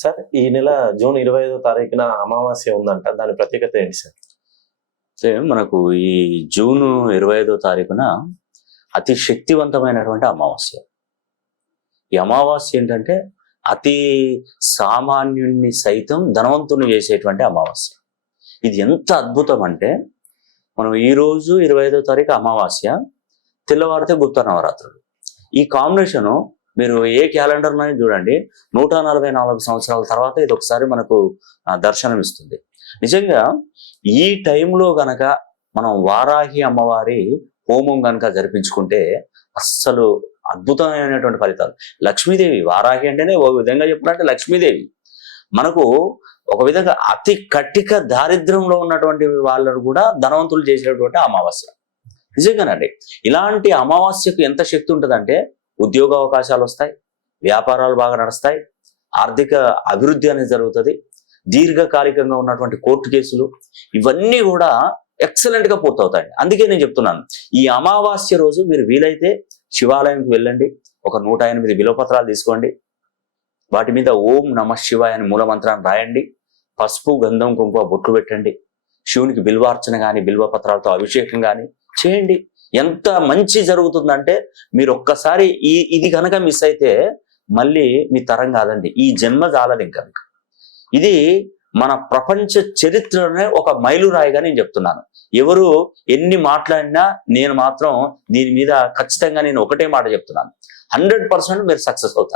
Sir ఈ నెల June 25వ తారీఖున అమావాస్య ఉందంట. దాని ప్రత్యేకత ఏంటి సార్? మనకు ఈ జూను 25వ తారీఖున అతి శక్తివంతమైనటువంటి అమావాస్య. ఈ అమావాస్య ఏంటంటే అతి సామాన్యుణ్ణి సైతం ధనవంతుని చేసేటువంటి అమావాస్య. ఇది ఎంత అద్భుతం అంటే, మనం ఈ రోజు 25వ తారీఖు అమావాస్య, తెల్లవారితే గుప్త నవరాత్రులు. ఈ కాంబినేషను మీరు ఏ క్యాలెండర్ చూడండి, 144 సంవత్సరాల తర్వాత ఇది ఒకసారి మనకు దర్శనం ఇస్తుంది. నిజంగా ఈ టైంలో గనక మనం వారాహి అమ్మవారి హోమం గనక జరిపించుకుంటే అస్సలు అద్భుతమైనటువంటి ఫలితాలు. లక్ష్మీదేవి, వారాహి అంటేనే ఒక విధంగా చెప్పాలంటే లక్ష్మీదేవి. మనకు ఒక విధంగా అతి కట్టిక దారిద్ర్యంలో ఉన్నటువంటి వాళ్ళను కూడా ధనవంతులు చేసేటువంటి అమావాస్య. నిజంగానండి, ఇలాంటి అమావాస్యకు ఎంత శక్తి ఉంటుందంటే ఉద్యోగ అవకాశాలు వస్తాయి, వ్యాపారాలు బాగా నడుస్తాయి, ఆర్థిక అభివృద్ధి అనేది జరుగుతుంది, దీర్ఘకాలికంగా ఉన్నటువంటి కోర్టు కేసులు ఇవన్నీ కూడా ఎక్సలెంట్ గా పూర్తవుతాయి. అందుకే నేను చెప్తున్నాను, ఈ అమావాస్య రోజు మీరు వీలైతే శివాలయంకి వెళ్ళండి, ఒక 108 బిల్వపత్రాలు తీసుకోండి, వాటి మీద ఓం నమ శివాయ అని మూలమంత్రాన్ని రాయండి, పసుపు గంధం కుంకుమ బొట్లు పెట్టండి, శివునికి బిల్వార్చన కానీ బిల్వపత్రాలతో అభిషేకం కానీ చేయండి. ఎంత మంచి జరుగుతుందంటే మీరు ఒక్కసారి ఇది కనుక మిస్ అయితే మళ్ళీ మీ తరం కాదండి, ఈ జన్మ చాలదు ఇంకా మీకు. ఇది మన ప్రపంచ చరిత్రలోనే ఒక మైలురాయిగా నేను చెప్తున్నాను. ఎవరు ఎన్ని మాట్లాడినా నేను మాత్రం దీని మీద ఖచ్చితంగా నేను ఒకటే మాట చెప్తున్నాను, 100% మీరు సక్సెస్ అవుతారు.